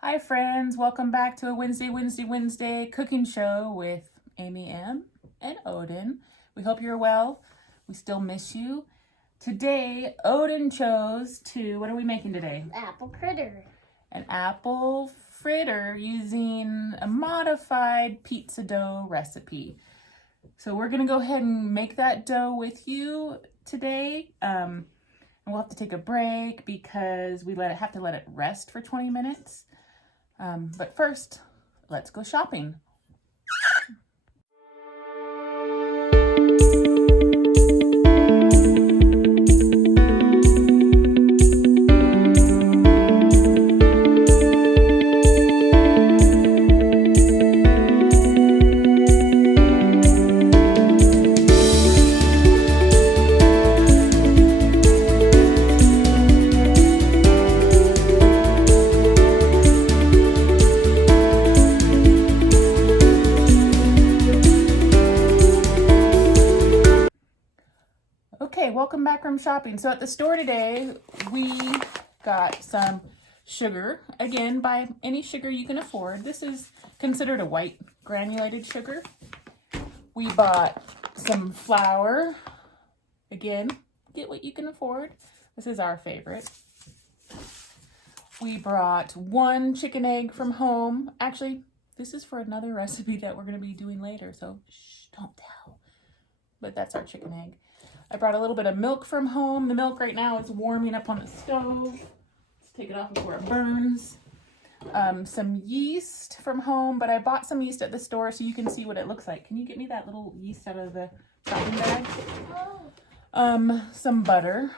Hi friends, welcome back to a Wednesday cooking show with Amy M and Odin. We hope you're well. We still miss you. Today, Odin chose to, what are we making today? Apple fritter. An apple fritter using a modified pizza dough recipe. So we're gonna go ahead and make that dough with you today. And we'll have to take a break because we have to let it rest for 20 minutes. But first, let's go shopping. Okay, welcome back from shopping. So at the store today, we got some sugar. Again, buy any sugar you can afford. This is considered a white granulated sugar. We bought some flour. Again, get what you can afford. This is our favorite. We brought 1 chicken egg from home. Actually, this is for another recipe that we're going to be doing later, so shh, don't tell. But that's our chicken egg. I brought a little bit of milk from home. The milk right now is warming up on the stove. Let's take it off before it burns. Some yeast from home, but I bought some yeast at the store so you can see what it looks like. Can you get me that little yeast out of the shopping bag? Some butter.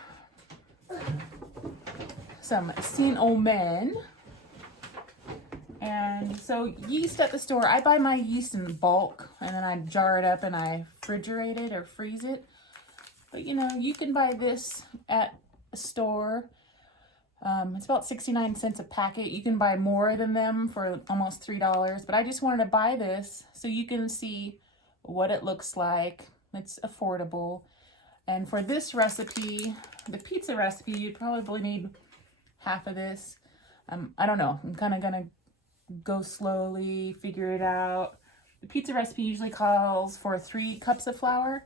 Some cinnamon. And so yeast at the store, I buy my yeast in bulk and then I jar it up and I refrigerate it or freeze it. But you know, you can buy this at a store. It's about 69 cents a packet. You can buy more than them for almost $3. But I just wanted to buy this so you can see what it looks like. It's affordable. And for this recipe, the pizza recipe, you'd probably need half of this. I don't know. I'm kind of going to go slowly, figure it out. The pizza recipe usually calls for 3 cups of flour.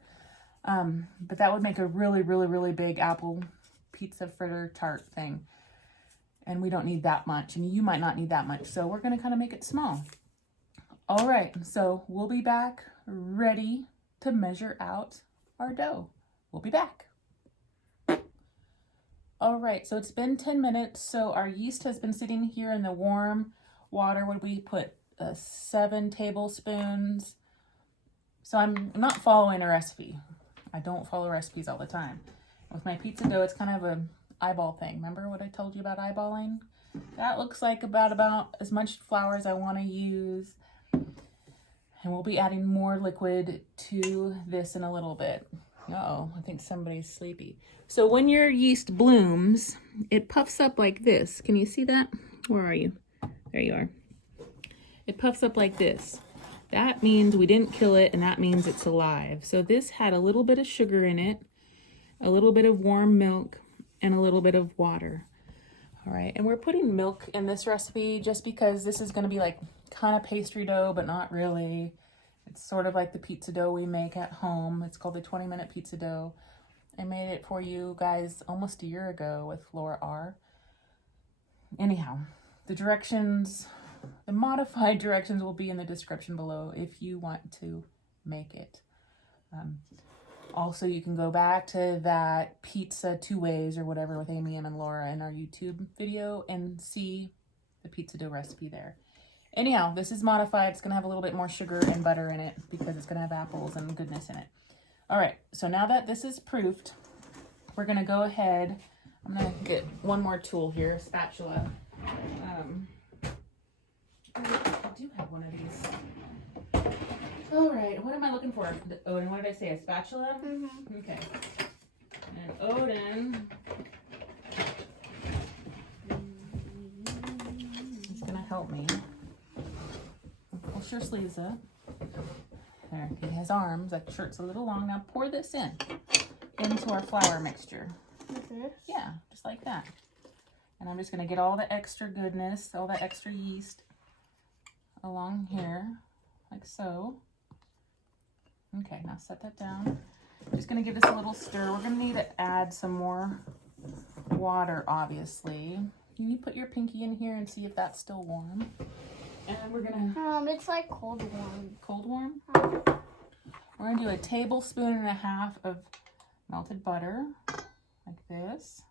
But that would make a really big apple pizza fritter tart thing. And we don't need that much, and you might not need that much. So we're going to kind of make it small. All right, so we'll be back ready to measure out our dough. We'll be back. All right, so it's been 10 minutes. So our yeast has been sitting here in the warm water. What did we put? 7 tablespoons. So I'm not following a recipe. I don't follow recipes all the time. With my pizza dough, it's kind of an eyeball thing. Remember what I told you about eyeballing? That looks like about as much flour as I want to use. And we'll be adding more liquid to this in a little bit. Uh-oh, I think somebody's sleepy. So when your yeast blooms, it puffs up like this. Can you see that? Where are you? There you are. It puffs up like this. That means we didn't kill it, and that means it's alive. So this had a little bit of sugar in it, a little bit of warm milk, and a little bit of water. All right, and we're putting milk in this recipe just because this is gonna be like kind of pastry dough, but not really. It's sort of like the pizza dough we make at home. It's called the 20-minute pizza dough. I made it for you guys almost a year ago with Laura R. Anyhow, the modified directions will be in the description below if you want to make it. Also, you can go back to that pizza 2 ways or whatever with Amy M and Laura in our YouTube video and see the pizza dough recipe there. Anyhow, this is modified. It's going to have a little bit more sugar and butter in it because it's going to have apples and goodness in it. All right, so now that this is proofed, we're going to go ahead. I'm going to get one more tool here, a spatula. I do have one of these. All right, what am I looking for? Odin, what did I say? A spatula? Mm-hmm. Okay. And Odin is going to help me. Push your sleeves up. There, he has arms. That shirt's a little long. Now pour this into our flour mixture. Like this? Yeah, just like that. And I'm just gonna get all the extra goodness, all that extra yeast along here, like so. Okay, now set that down. Just gonna give this a little stir. We're gonna need to add some more water, obviously. Can you put your pinky in here and see if that's still warm? And we're gonna... it's like cold warm. Cold warm? We're gonna do 1.5 tablespoons of melted butter, like this.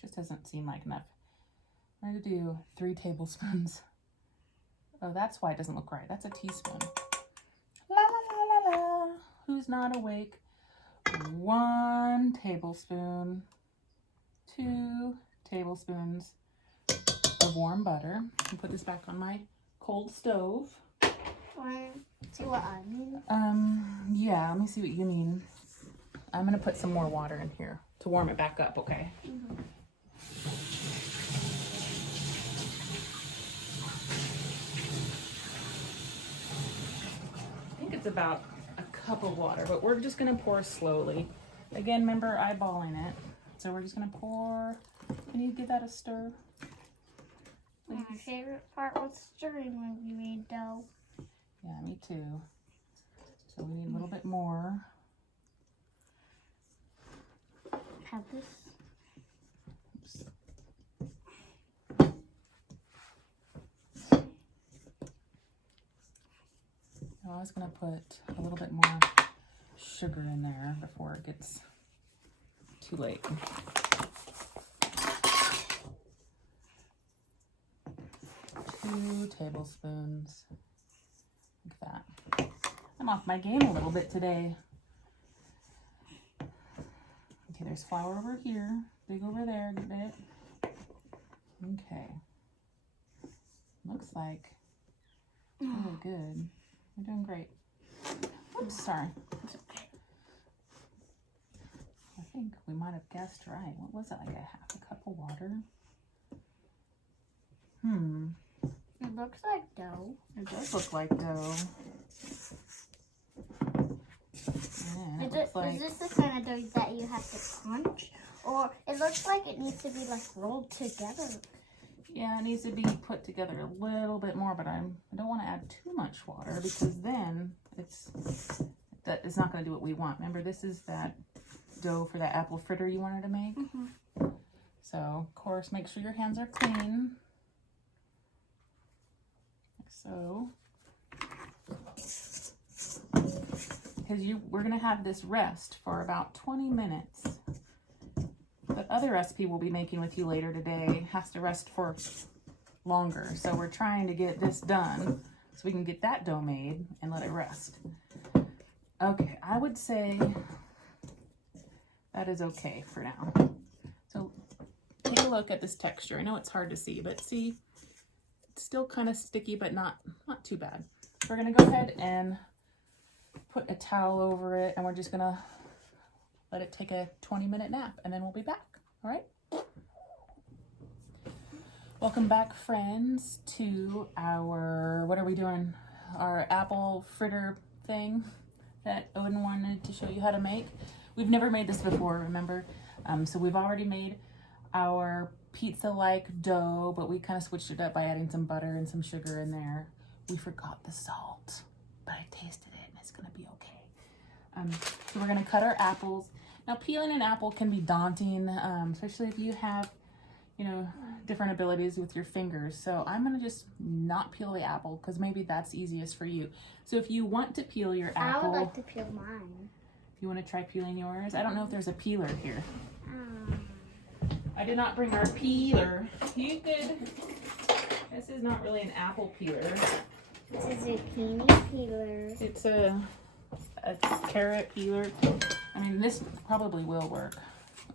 Just doesn't seem like enough. I'm gonna do 3 tablespoons. Oh, that's why it doesn't look right. That's a teaspoon. La la la la la. Who's not awake? 1 tablespoon, 2 tablespoons of warm butter. I'll put this back on my cold stove. See what I mean? Yeah, let me see what you mean. I'm gonna put some more water in here to warm it back up, okay? Mm-hmm. I think it's about a cup of water, but we're just gonna pour slowly. Again, remember eyeballing it. So we're just gonna pour. Can you give that a stir? Please? My favorite part was stirring when we made dough. Yeah, me too. So we need a little bit more. Have this. Oops. I was gonna put a little bit more sugar in there before it gets too late. 2 tablespoons, like that. I'm off my game a little bit today. Okay, there's flour over here, big over there, get it? Okay. Looks like really good. We're doing great. Oops, sorry. I think we might have guessed right. What was it, like 1/2 cup of water? It looks like dough. It does look like dough. And it looks like... Is this the kind of dough that you have to punch? Or it looks like it needs to be like rolled together. Yeah, it needs to be put together a little bit more, but I don't want to add too much water because then it's not going to do what we want. Remember, this is that dough for that apple fritter you wanted to make. Mm-hmm. So, of course, make sure your hands are clean. Like so. Because we're going to have this rest for about 20 minutes. The other recipe we'll be making with you later today has to rest for longer. So we're trying to get this done so we can get that dough made and let it rest. Okay, I would say that is okay for now. So take a look at this texture. I know it's hard to see, but see, it's still kind of sticky, but not too bad. We're gonna go ahead and put a towel over it, and we're just gonna let it take a 20-minute nap, and then we'll be back. All right? Welcome back, friends, to our, what are we doing? Our apple fritter thing that Odin wanted to show you how to make. We've never made this before, remember? So we've already made our pizza-like dough, but we kind of switched it up by adding some butter and some sugar in there. We forgot the salt, but I tasted it and it's gonna be okay. So we're gonna cut our apples. Now, peeling an apple can be daunting, especially if you have, you know, different abilities with your fingers. So I'm gonna just not peel the apple because maybe that's easiest for you. So if you want to peel your apple, I would like to peel mine. You want to try peeling yours? I don't know if there's a peeler here. I did not bring our peeler. You could. This is not really an apple peeler. It's a zucchini peeler. It's a carrot peeler. I mean, this probably will work.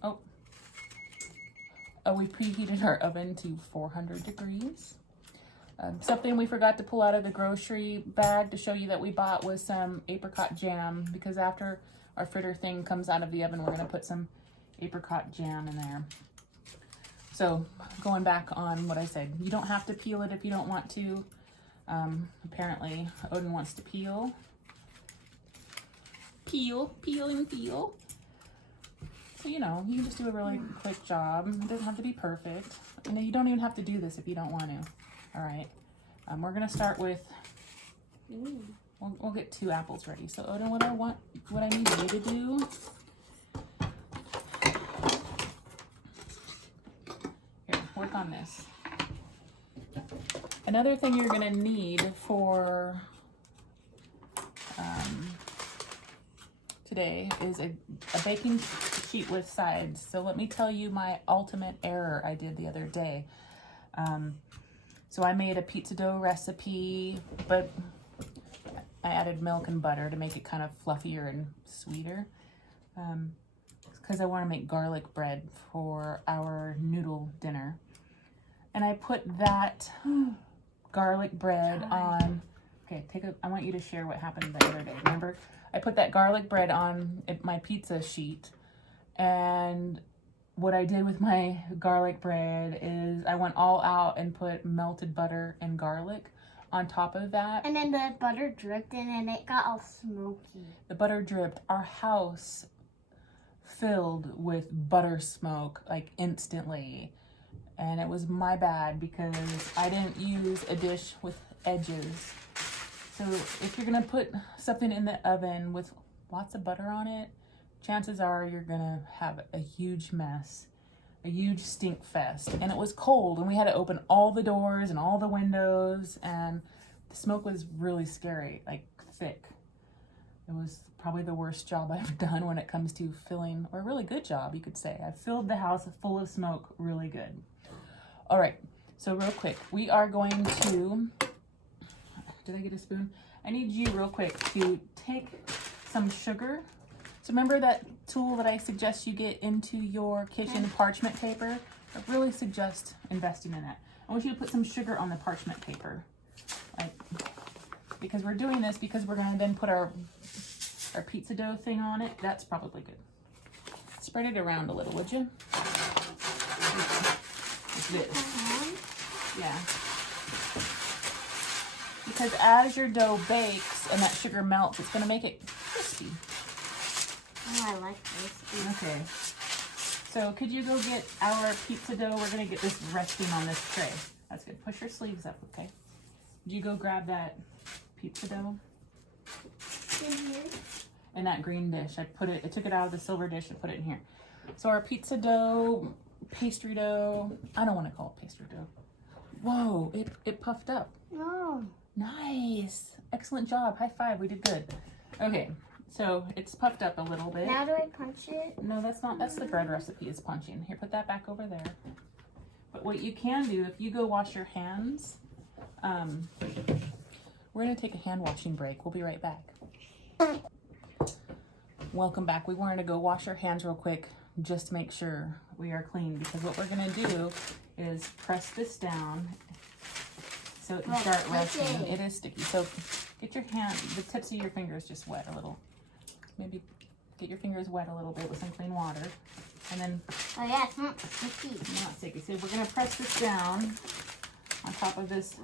Oh, we preheated our oven to 400 degrees. Something we forgot to pull out of the grocery bag to show you that we bought was some apricot jam, because after our fritter thing comes out of the oven, we're going to put some apricot jam in there. So going back on what I said, you don't have to peel it if you don't want to. Apparently Odin wants to peel. Peel and peel. you know, you can just do a really quick job. It doesn't have to be perfect. You know, you don't even have to do this if you don't want to. All right. We're gonna start with. We'll get 2 apples ready. So Odin, what I need you to do. Here, work on this. Another thing you're gonna need for today is a baking sheet with sides. So let me tell you my ultimate error I did the other day. So I made a pizza dough recipe, but I added milk and butter to make it kind of fluffier and sweeter. Because I want to make garlic bread for our noodle dinner. And I put that garlic bread on, okay, I want you to share what happened the other day. Remember, I put that garlic bread on my pizza sheet, and what I did with my garlic bread is I went all out and put melted butter and garlic on top of that. And then the butter dripped in and it got all smoky. The butter dripped. Our house filled with butter smoke like instantly. And it was my bad because I didn't use a dish with edges. So if you're gonna put something in the oven with lots of butter on it, chances are you're gonna have a huge mess, a huge stink fest. And it was cold and we had to open all the doors and all the windows, and the smoke was really scary, like thick. It was probably the worst job I've done when it comes to filling, or a really good job, you could say. I filled the house full of smoke really good. All right, so real quick, we are going to, did I get a spoon? I need you real quick to take some sugar. So remember that tool that I suggest you get into your kitchen, parchment paper? I really suggest investing in that. I want you to put some sugar on the parchment paper. Like, because we're doing this because we're gonna then put our pizza dough thing on it. That's probably good. Spread it around a little, would you? Like this. Yeah. Because as your dough bakes and that sugar melts, it's gonna make it crispy. Oh, I like this. Okay. So could you go get our pizza dough? We're gonna get this resting on this tray. That's good. Push your sleeves up, okay? Did you go grab that pizza dough? In here? In that green dish. I took it out of the silver dish and put it in here. So our pizza dough, pastry dough, I don't want to call it pastry dough. Whoa, it puffed up. No. Nice. Excellent job. High five. We did good. Okay. So it's puffed up a little bit. Now do I punch it? No, that's not. That's the bread recipe is punching. Here, put that back over there. But what you can do, if you go wash your hands, we're going to take a hand washing break. We'll be right back. Welcome back. We wanted to go wash our hands real quick just to make sure we are clean, because what we're going to do is press this down so it can start resting. It is sticky. So get your hand, the tips of your fingers just wet a little. Maybe get your fingers wet a little bit with some clean water. And then, oh yeah, it's not sticky. Not sticky. So we're gonna press this down on top of this.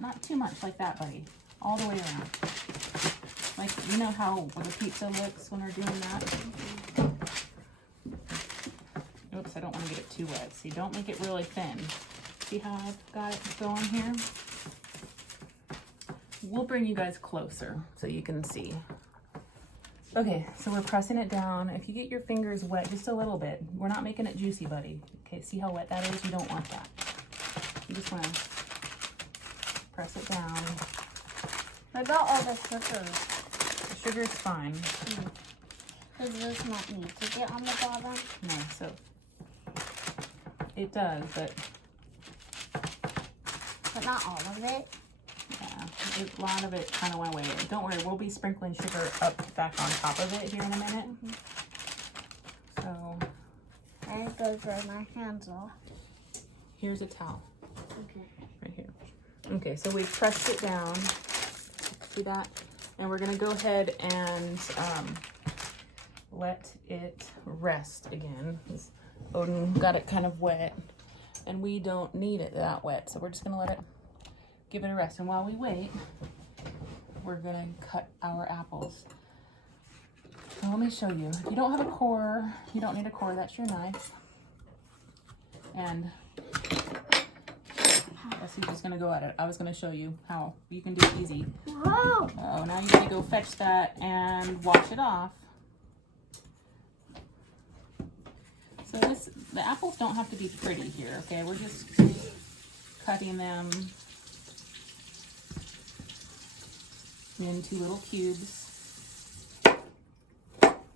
Not too much like that, buddy. All the way around. Like, you know how the pizza looks when we're doing that? Oops, I don't want to get it too wet. See, don't make it really thin. See how I've got it going here? We'll bring you guys closer so you can see. Okay, so we're pressing it down. If you get your fingers wet just a little bit, we're not making it juicy, buddy. Okay, see how wet that is? You don't want that. You just want to press it down. What about all the sugar? The sugar's fine. Does this not need to get on the bottom? No, so it does, but not all of it. Yeah, a lot of it kind of went away. Don't worry, we'll be sprinkling sugar back on top of it here in a minute. So, and it goes where my hands off. Here's a towel. Okay. Right here. Okay, so we've pressed it down. See that? And we're gonna go ahead and let it rest again. Odin got it kind of wet, and we don't need it that wet, so we're just gonna let it give it a rest. And while we wait, we're gonna cut our apples. So let me show you. If you don't have a core, you don't need a core, that's your knife. And I guess he's just gonna go at it. I was gonna show you how you can do it easy. Whoa! Oh, now you gotta go fetch that and wash it off. So the apples don't have to be pretty here, okay? We're just cutting them into little cubes.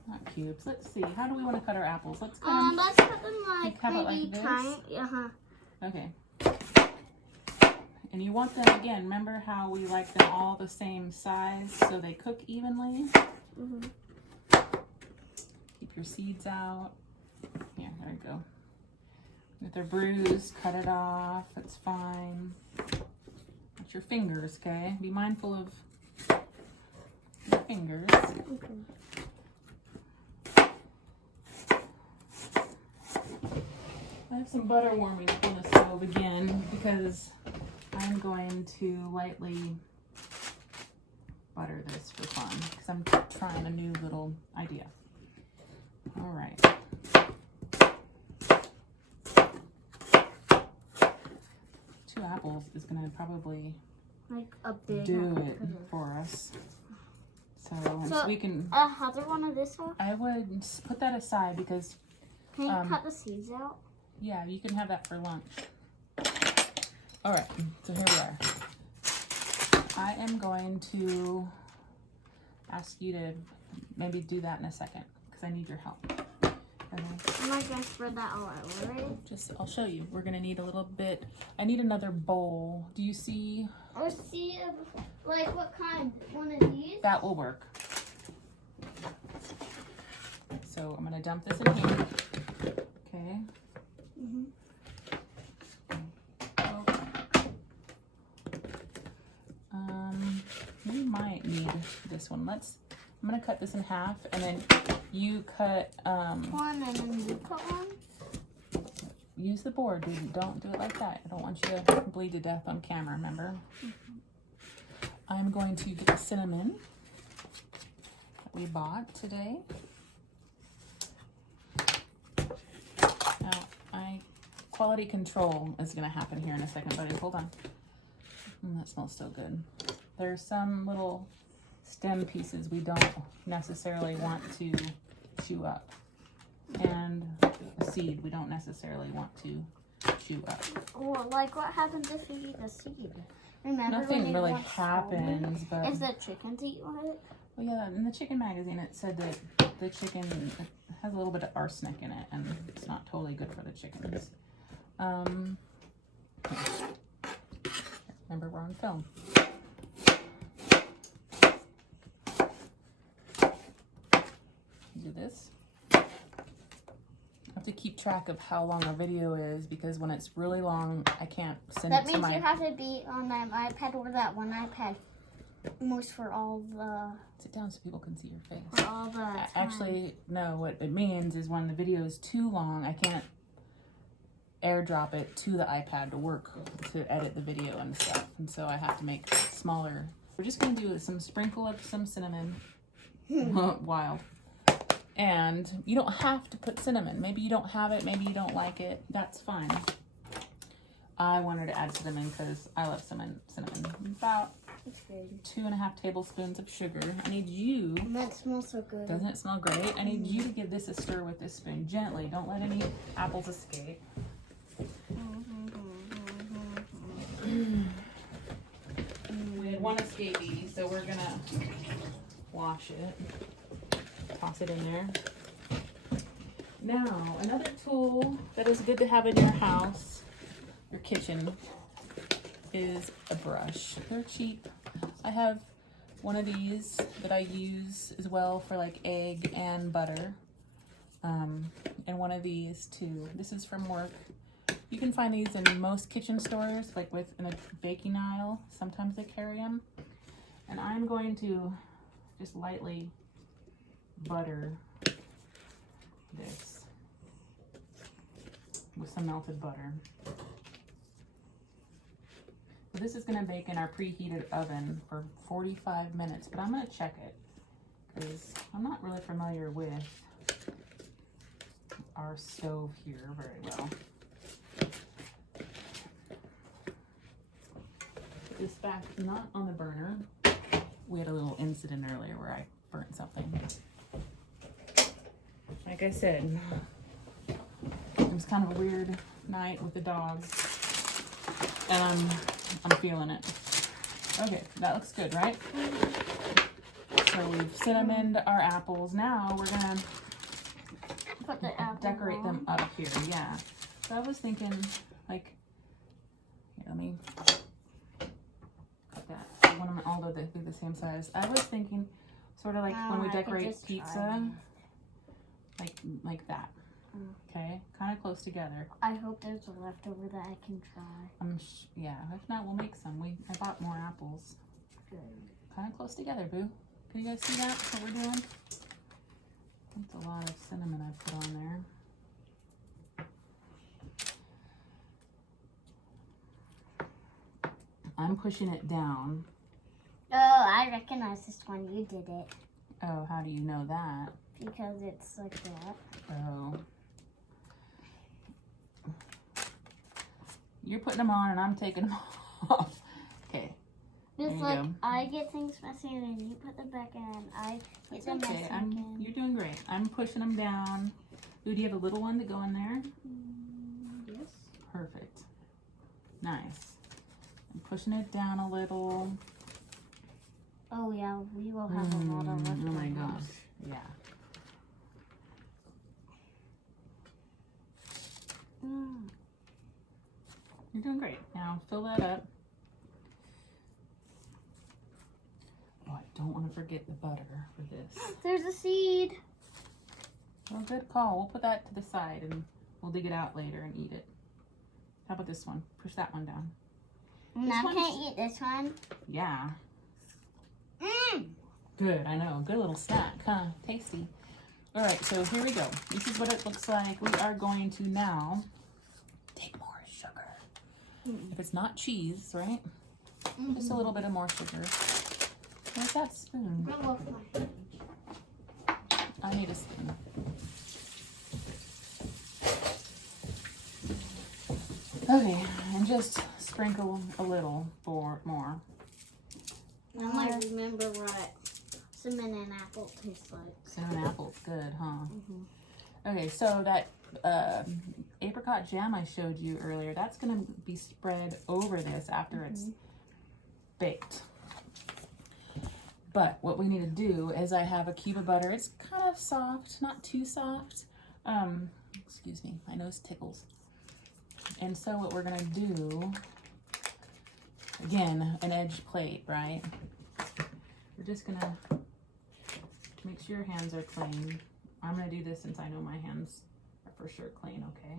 Not cubes. Let's see. How do we want to cut our apples? Let's cut them. Let's cut them like cut it maybe like this? tiny. Okay. And you want them, again, remember how we like them all the same size so they cook evenly? Mm-hmm. Keep your seeds out. Yeah, there you go. If they're bruised, cut it off. It's fine. Watch your fingers, okay? Be mindful of your fingers. Okay. I have some butter warming on the stove again because I'm going to lightly butter this for fun because I'm trying a new little idea. All right. 2 apples is going to probably Like a big do apple. it for us. So we can. Other one of this one? I would put that aside because. Can you cut the seeds out? Yeah, you can have that for lunch. All right, so here we are. I am going to ask you to maybe do that in a second because I need your help. Okay. I'm not gonna spread that all out, right? I'll show you. We're gonna need a little bit. I need another bowl. Do you see? Or see, like what kind? One of these? That will work. So I'm gonna dump this in here. Okay. Mm-hmm. We might need this one. I'm gonna cut this in half, and then you cut. One, and then you cut one. Use the board, dude. Don't do it like that. I don't want you to bleed to death on camera. Remember. I'm going to get the cinnamon that we bought today. Now, quality control is going to happen here in a second, buddy. Hold on. That smells so good. There's some little stem pieces we don't necessarily want to chew up. And a seed we don't necessarily want to chew up. Well, like what happens if you eat the seed? Remember Nothing really happens, but... If the chickens eat it? Well, yeah, in the chicken magazine it said that the chicken has a little bit of arsenic in it, and it's not totally good for the chickens. Remember, we're on film. Do this. I have to keep track of how long a video is because when it's really long, I can't send that it to means my... you have to be on that iPad or that one iPad. Most for all the... Sit down so people can see your face. For all the time. Actually, no, what it means is when the video is too long, I can't airdrop it to the iPad to work, to edit the video and stuff. And so I have to make it smaller. We're just going to do some sprinkle of some cinnamon. Wild. And you don't have to put cinnamon. Maybe you don't have it. Maybe you don't like it. That's fine. I wanted to add cinnamon because I love cinnamon. About 2.5 tablespoons of sugar. I need you. And that smells so good. Doesn't it smell great? I need you to give this a stir with this spoon. Gently. Don't let any apples escape. We had one escapee, so we're going to wash it. Toss it in there. Now, another tool that is good to have in your house, your kitchen, is a brush. They're cheap. I have one of these that I use as well for like egg and butter. And one of these too. This is from work. You can find these in most kitchen stores, like in a baking aisle. Sometimes they carry them. And I'm going to just lightly butter this with some melted butter. So this is going to bake in our preheated oven for 45 minutes, but I'm going to check it is I'm not really familiar with our stove here very well. This back, not on the burner. We had a little incident earlier where I burnt something. Like I said, it was kind of a weird night with the dogs, and I'm feeling it. Okay, that looks good, right? So we've cinnamoned our apples. Now we're gonna Put the apple decorate on. them up here. Yeah. So I was thinking, like, here, let me cut that. One of them, although they're the same size. I was thinking, sort of like when we I could decorate just try pizza, that. like that. Okay, kind of close together. I hope there's a leftover that I can try. Yeah. If not, we'll make some. I bought more apples. Good. Kind of close together, boo. Can you guys see that? What we're doing? That's a lot of cinnamon I put on there. I'm pushing it down. Oh, I recognize this one. You did it. Oh, how do you know that? Because it's like that. Oh. You're putting them on and I'm taking them off. Okay. Just There you like go. I get things messy and then you put them back in and I get It's them okay. messy again. You're doing great. I'm pushing them down. Ooh, do you have a little one to go in there? Yes. Perfect. Nice. I'm pushing it down a little. Oh yeah, we will have a lot of leftovers. Oh my gosh. Yeah. Mm. You're doing great. Now fill that up. Oh, I don't want to forget the butter for this. There's a seed. Well, good call. We'll put that to the side and we'll dig it out later and eat it. How about this one? Push that one down. I can't eat this one. Yeah. Mm. Good, I know. Good little snack, huh? Tasty. All right, so here we go. This is what it looks like. We are going to now take more sugar. If it's not cheese, right? Just a little bit of more sugar. Where's that spoon? I need a spoon. Okay, and just sprinkle a little for more. I might remember what cinnamon and apple tastes like. Cinnamon apple's good, huh? Okay, so that apricot jam I showed you earlier, that's going to be spread over this after it's baked. But what we need to do is I have a cube of butter. It's kind of soft, not too soft. Excuse me, my nose tickles. And so what we're going to do, again, an edge plate, right? We're just going to make sure your hands are clean. I'm going to do this since I know my hands are for sure clean, okay?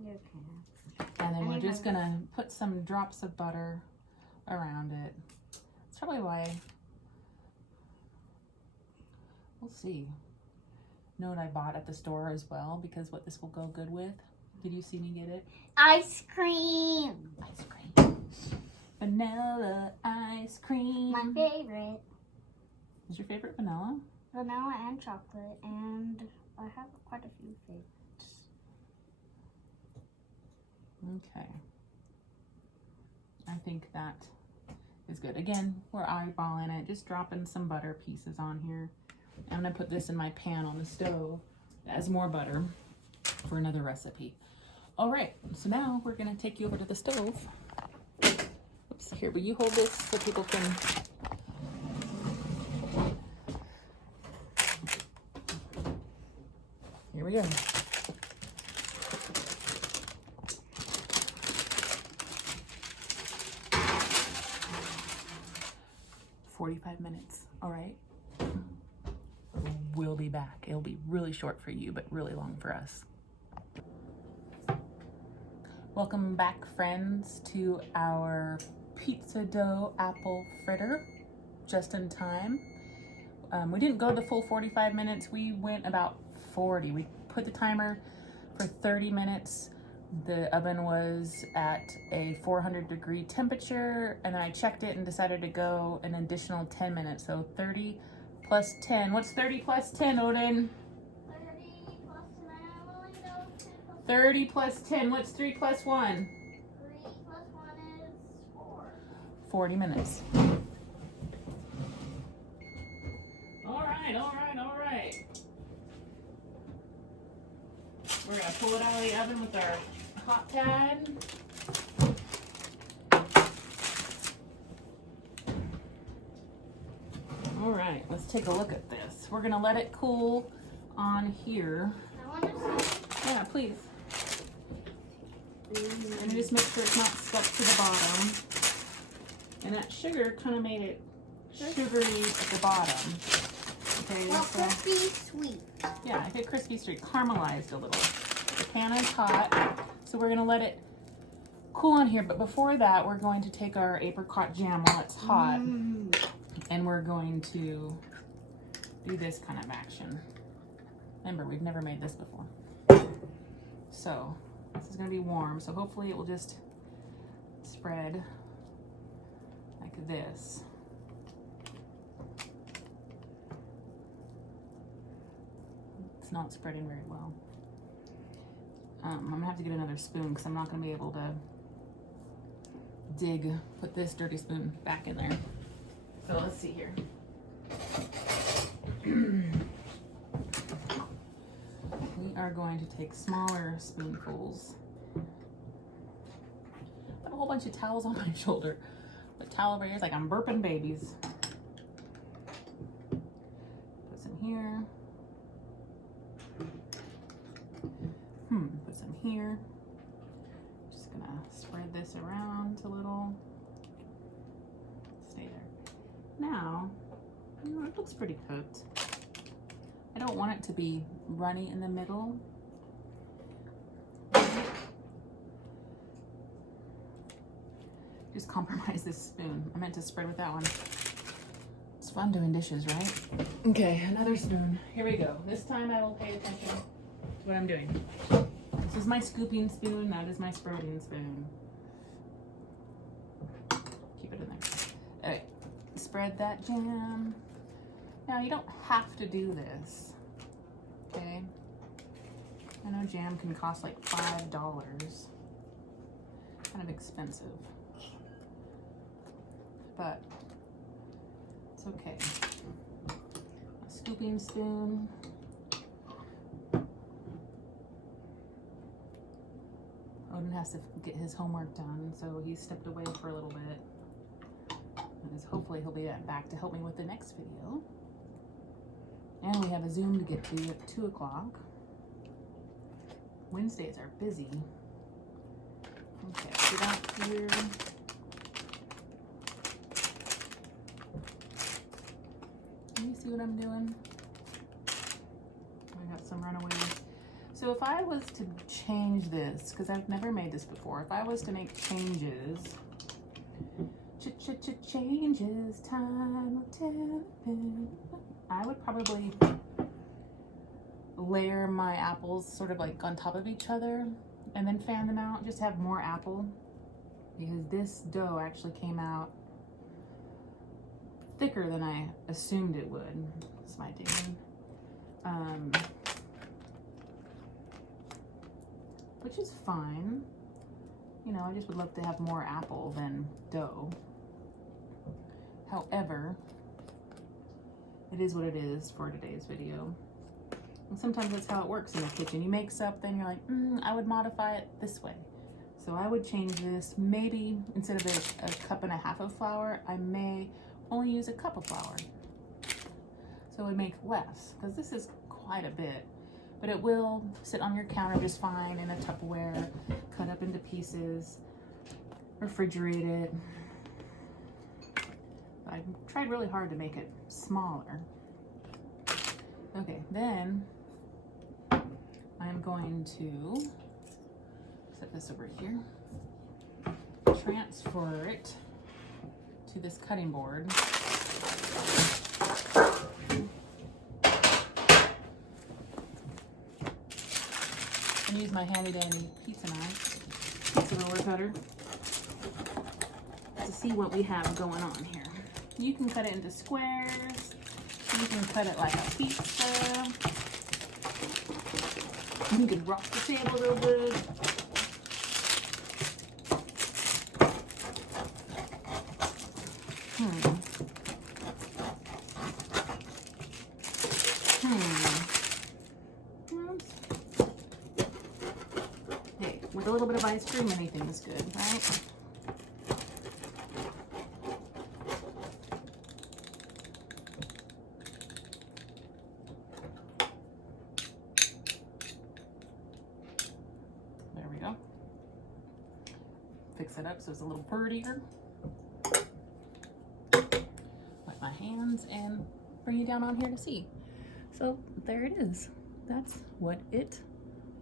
You can. And then we're just going to put some drops of butter around it. That's probably why, we'll see. Know what I bought at the store as well, because what this will go good with. Did you see me get it? Ice cream. Ice cream. Vanilla ice cream. My favorite. Is your favorite vanilla? Vanilla and chocolate, and I have quite a few favorites. Okay. I think that is good. Again, we're eyeballing it, just dropping some butter pieces on here. I'm gonna put this in my pan on the stove as more butter for another recipe. All right, so now we're gonna take you over to the stove. Oops, here, will you hold this so people can... Here we go. "45 minutes, all right? We'll be back. It'll be really short for you, but really long for us." Welcome back, friends, to our pizza dough apple fritter, just in time. We didn't go the full 45 minutes. We went about 40. We put the timer for 30 minutes. The oven was at a 400-degree temperature, and then I checked it and decided to go an additional 10 minutes. So 30 plus 10. What's 30 plus 10, Odin? 30 plus 10. I only know 10 plus 30 plus 10. What's 3 plus 1? 3 plus 1 is 4. 40 minutes. All right, all right, all right. We're gonna pull it out of the oven with our hot pad. All right, let's take a look at this. We're gonna let it cool on here. I want to see. Yeah, please. And just make sure it's not stuck to the bottom. And that sugar kind of made it sugary at the bottom. Okay, Well, so crispy sweet. yeah, I think crispy sweet, caramelized a little. The pan is hot, so we're gonna let it cool on here. But before that, we're going to take our apricot jam while it's hot, and we're going to do this kind of action. Remember, we've never made this before. So this is gonna be warm, so hopefully it will just spread like this. It's not spreading very well. I'm gonna have to get another spoon because I'm not gonna be able to put this dirty spoon back in there. So let's see here. We are going to take smaller spoonfuls. I have a whole bunch of towels on my shoulder. The towel raised like I'm burping babies. Put some here. Put some here. Just gonna spread this around a little. Stay there. Now, it looks pretty cooked. I don't want it to be runny in the middle. Just compromise this spoon. I meant to spread with that one. It's fun doing dishes, right? Okay, another spoon. Here we go. This time I will pay attention to what I'm doing. This is my scooping spoon. That is my spreading spoon. Keep it in there. Okay, spread that jam. Now you don't have to do this, okay? I know jam can cost like $5. Kind of expensive, but it's okay. A scooping spoon. Odin has to get his homework done, so he stepped away for a little bit. And hopefully he'll be back to help me with the next video. And we have a Zoom to get to at 2 o'clock. Wednesdays are busy. Okay, get out here. Can you see what I'm doing? I got some runaways. So if I was to change this, because I've never made this before, if I was to make changes, changes, time will tell. I would probably layer my apples sort of like on top of each other and then fan them out, just have more apple, because this dough actually came out thicker than I assumed it would. That's my doing. Which is fine. You know, I just would love to have more apple than dough. However, it is what it is for today's video. And sometimes that's how it works in the kitchen. You make something, you're like, I would modify it this way. So I would change this, maybe instead of a cup and a half of flour, I may only use a cup of flour. So it would make less, because this is quite a bit. But it will sit on your counter just fine in a Tupperware, cut up into pieces, refrigerate it. I tried really hard to make it smaller. Okay, then I'm going to set this over here, transfer it to this cutting board. And use my handy dandy pizza knife, pizza roller cutter, to see what we have going on here. You can cut it into squares, You can cut it like a pizza. You can rock the table real good. Hey, with a little bit of ice cream, anything is good, right? There we go. Fix it up so it's a little prettier. Wipe my hands and bring you down on here to see. So there it is. That's what it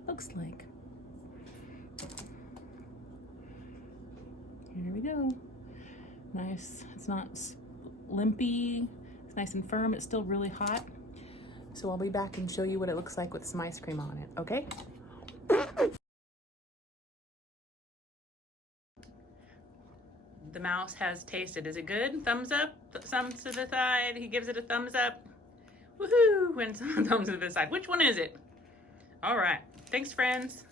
looks like. Here we go. Nice. It's not limpy. It's nice and firm. It's still really hot. So I'll be back and show you what it looks like with some ice cream on it, okay? The mouse has tasted. Is it good? Thumbs up? Thumbs to the side. He gives it a thumbs up. Woohoo! When someone thumbs to the side. Which one is it? All right. Thanks, friends.